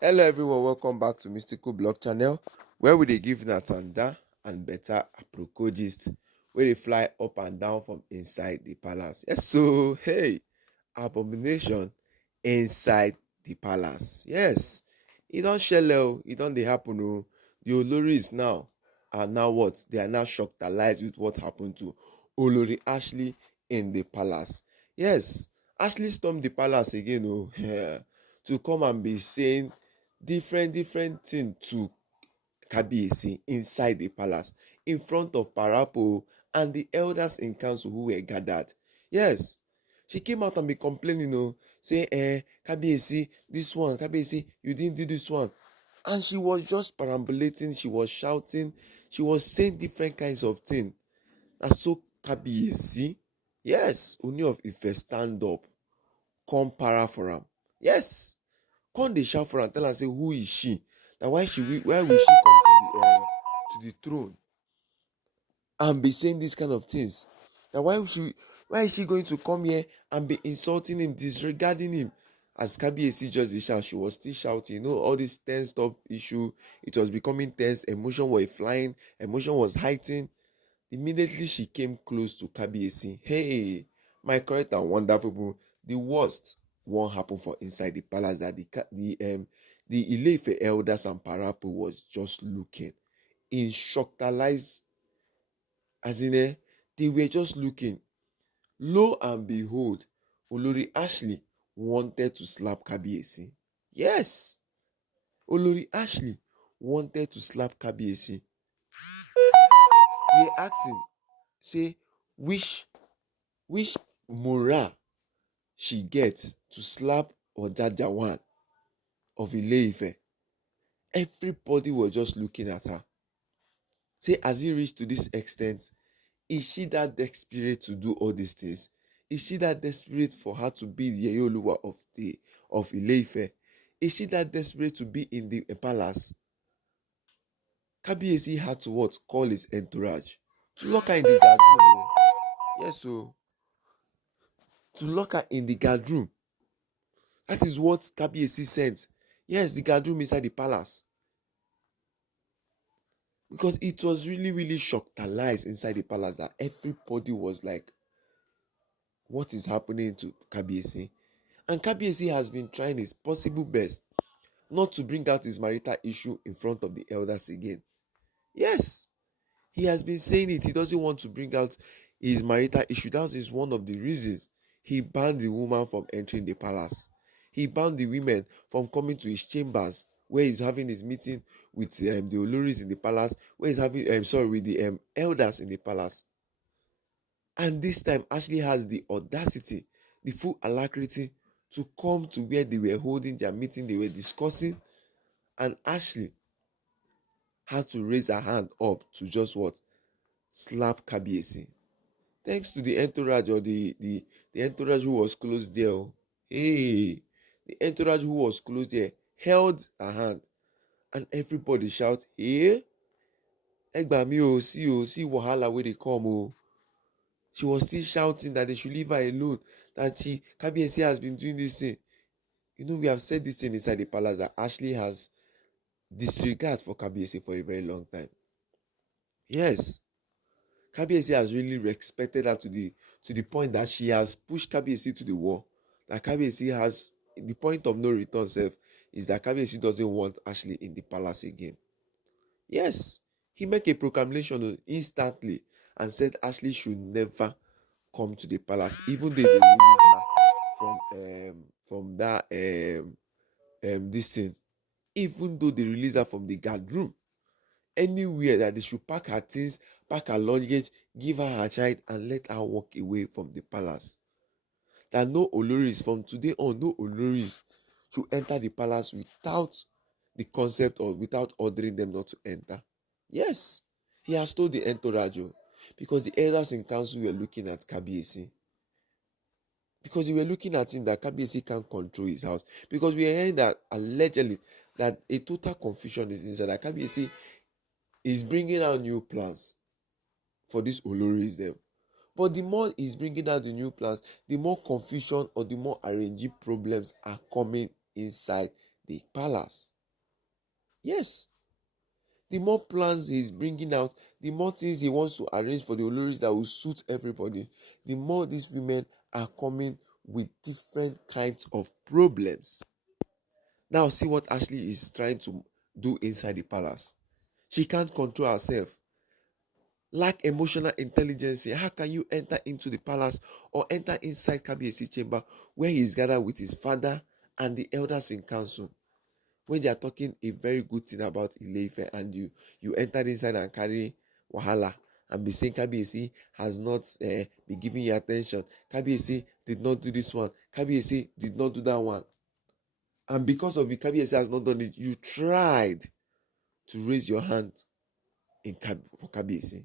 Hello everyone, welcome back to Mystical Blog Channel, where we dey give Natanda and better aprocogist where they fly up and down from inside the palace. Yes, so hey, Abømiñaťion inside the palace. Yes, it don't shell, it don't they happen. Oh, the Oloris now are now what? They are now shocked alive with what happened to Olori Ashely in the palace. Yes, Ashely stormed the palace again. Oh, to come and be saying different thing to Kabiyesi inside the palace in front of Parapo and the elders in council who were gathered. Yes, she came out and be complaining, say, Kabiyesi, this one, Kabiyesi, you didn't do this one. And she was just perambulating, she was shouting, she was saying different kinds of things. And so Kabiyesi, yes, Ooni of Ife stand up, come para for am. Yes, come dey shout for am, tell am say who is she, na why will she come to the throne and be saying this kind of things. Na why is she going to come here and be insulting him, disregarding him? As Kabiyesi just dey shout, she was still shouting. All this tensed up issue, it was becoming tense, emotion were flying, emotion was heightened. Immediately she came close to Kabiyesi. Hey, my correct and wonderful people, the worst won't happen for inside the palace, that the Ile-Ife elders and Parapo was just looking in shocked eyes, as in they were just looking. Lo and behold, Olori Ashely wanted to slap Kabiyesi. Yes, Olori Ashely wanted to slap Kabiyesi. They asking, say, which moral she gets to slap Ojaja II of Ile-Ife. Everybody was just looking at her. Say, has it reached to this extent? Is she that desperate to do all these things? Is she that desperate for her to be the Yeyoluwa of Ile-Ife? Is she that desperate to be in the palace? Kabiyesi had to what? Call his entourage to lock her in the guard room. Yes, so to lock her in the guard room. That is what Kabiyesi sent. Yes, the guard room inside the palace. Because it was really shocked alive inside the palace that everybody was like, what is happening to Kabiyesi? And Kabiyesi has been trying his possible best not to bring out his marital issue in front of the elders again. Yes, he has been saying it. He doesn't want to bring out his marital issue. That is one of the reasons he banned the woman from entering the palace. He banned the women from coming to his chambers where he's having his meeting with the Oloris in the palace, where he's having, with the elders in the palace. And this time, Ashely has the audacity, the full alacrity to come to where they were holding their meeting, they were discussing, and Ashely had to raise her hand up to just what? Slap Kabiyesi. Thanks to the entourage, or the entourage who was close there. Hey, the entourage who was close there held her hand, and everybody shout, hey, Egba mi o, see wahala where they come o. She was still shouting that they should leave her alone, that Kabiyesi has been doing this thing. We have said this thing inside the palace, that Ashely has disregard for Kabiyesi for a very long time. Yes, Kabiyesi has really respected her to the point that she has pushed Kabiyesi to the wall. That Kabiyesi has, the point of no return self is that Kabiyesi doesn't want Ashely in the palace again. Yes, he made a proclamation instantly and said Ashely should never come to the palace, even though they released her from that this thing. Even though they release her from the guard room, anywhere that they should pack her things, pack her luggage, give her child, and let her walk away from the palace. That no Oloris, from today on, no Oloris should enter the palace without the concept, or without ordering them not to enter. Yes, he has told the entourage, because the elders in council were looking at Kabiyesi. Because they were looking at him, that Kabiyesi can't control his house. Because we are hearing that allegedly that a total confusion is inside, that Kabiyesi is bringing out new plans for these Oloris them. But the more he's bringing out the new plans, the more confusion or the more arranging problems are coming inside the palace. Yes. The more plans he's bringing out, the more things he wants to arrange for the Oloris that will suit everybody, the more these women are coming with different kinds of problems. Now, see what Ashely is trying to do inside the palace. She can't control herself. Lack emotional intelligence. How can you enter into the palace or enter inside Kabiyesi chamber where he is gathered with his father and the elders in council? When they are talking a very good thing about Ile-Ife and you enter inside and carry wahala and be saying Kabiyesi has not been giving you attention. Kabiyesi did not do this one. Kabiyesi did not do that one. And because of it, Kabiyesi has not done it. You tried to raise your hand for Kabiyesi.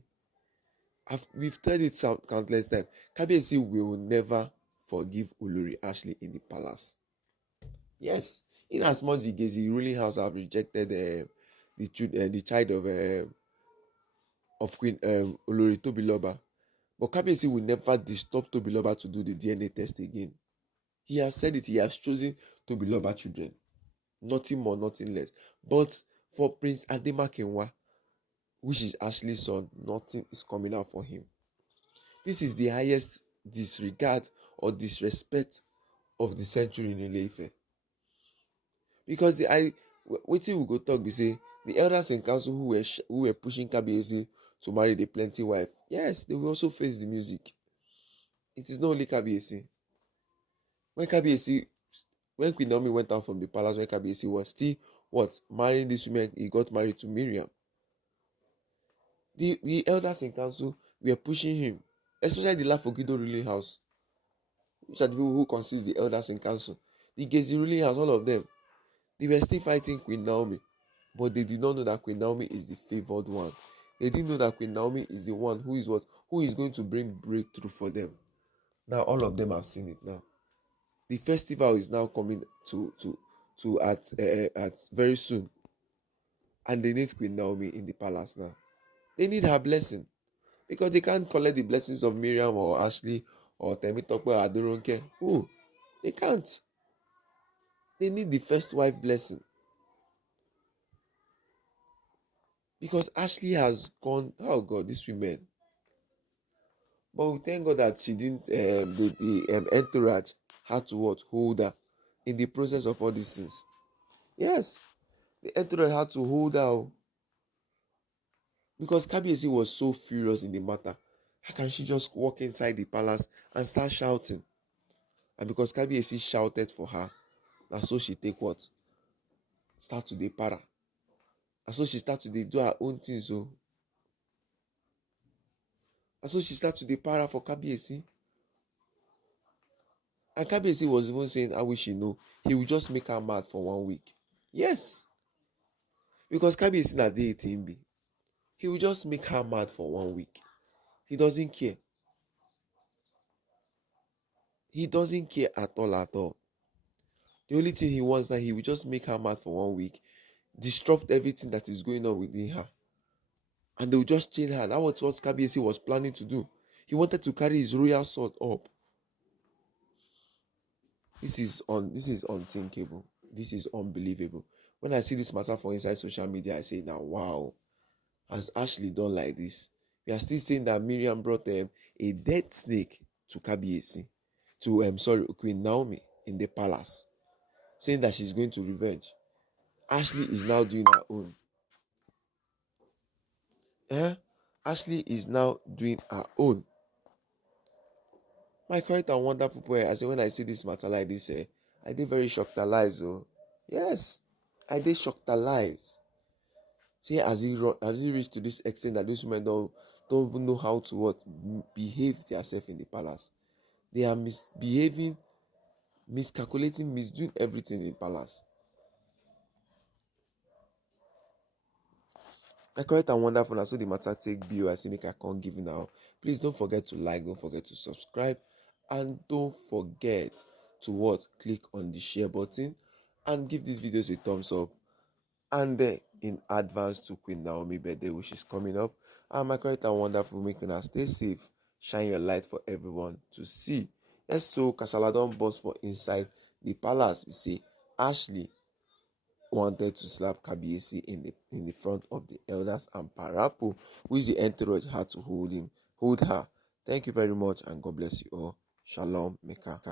We've told it countless times. Kabiyesi will never forgive Olori Ashely in the palace. Yes, in as much as the ruling house have rejected the child of Queen Olori Tobiloba, but Kabiyesi will never disturb Tobiloba to do the DNA test again. He has said it. He has chosen Tobiloba children, nothing more, nothing less. But for Prince Ademakinwa, which is Ashely's son, nothing is coming out for him. This is the highest disregard or disrespect of the century in Ile-Ife. Because wetin we go talk be say the elders in council who were pushing Kabiyesi to marry the plenty wife, yes, they will also face the music. It is not only Kabiyesi. When Queen Naomi went out from the palace, when Kabiyesi was still marrying this woman, he got married to Miriam. The elders in council were pushing him, especially the Lafogido ruling house, which are the people who consist the elders in council. The Gezi ruling house, all of them, they were still fighting Queen Naomi, but they did not know that Queen Naomi is the favored one. They didn't know that Queen Naomi is the one who is going to bring breakthrough for them. Now all of them have seen it now. The festival is now coming at very soon, and they need Queen Naomi in the palace now. They need her blessing because they can't collect the blessings of Miriam or Ashely or Temitope or Adoronke. Who? They can't. They need the first wife blessing. Because Ashely has gone, oh God, this women. But we thank God that she didn't, the entourage had to hold her in the process of all these things. Yes, the entourage had to hold her. Because Kabiyesi was so furious in the matter. How can she just walk inside the palace and start shouting? And because Kabiyesi shouted for her, and so she take what? Start to dey para. And so she start to dey do her own things. And so she start to dey para for Kabiyesi. And Kabiyesi was even saying, I wish she know, he will just make her mad for 1 week. Yes. Because Kabiyesi na dey Timbi. He will just make her mad for 1 week. He doesn't care. He doesn't care at all, at all. The only thing he wants that he will just make her mad for 1 week, disrupt everything that is going on within her. And they will just chain her. That was what Kabiyesi was planning to do. He wanted to carry his royal sword up. This is unthinkable. This is unbelievable. When I see this matter for inside social media, I say, now, wow, has Ashely done like this? We are still saying that Miriam brought a dead snake to Kabiyesi, to Queen Naomi in the palace, saying that she's going to revenge. Ashely is now doing her own. Ashely is now doing her own. My correct and wonderful poet, I say when I see this matter like this, I did very shocked alive. Oh. Yes, I did shocked alive. See, as he reached to this extent that those women don't even know how to behave themselves in the palace. They are misbehaving, miscalculating, misdoing everything in the palace. My correct and wonderful, and so the matter take view. I say make I can't give now. Please don't forget to like, don't forget to subscribe, and don't forget to click on the share button and give these videos a thumbs up. And in advance to Queen Naomi birthday, which is coming up. And my correct and wonderful, making us stay safe, shine your light for everyone to see. Yes, so Kasala don burst for inside the palace. We see Ashely wanted to slap Kabiyesi in the front of the elders, and Parapo, who is the entourage, had to hold her. Thank you very much, and God bless you all. Shalom, Meka.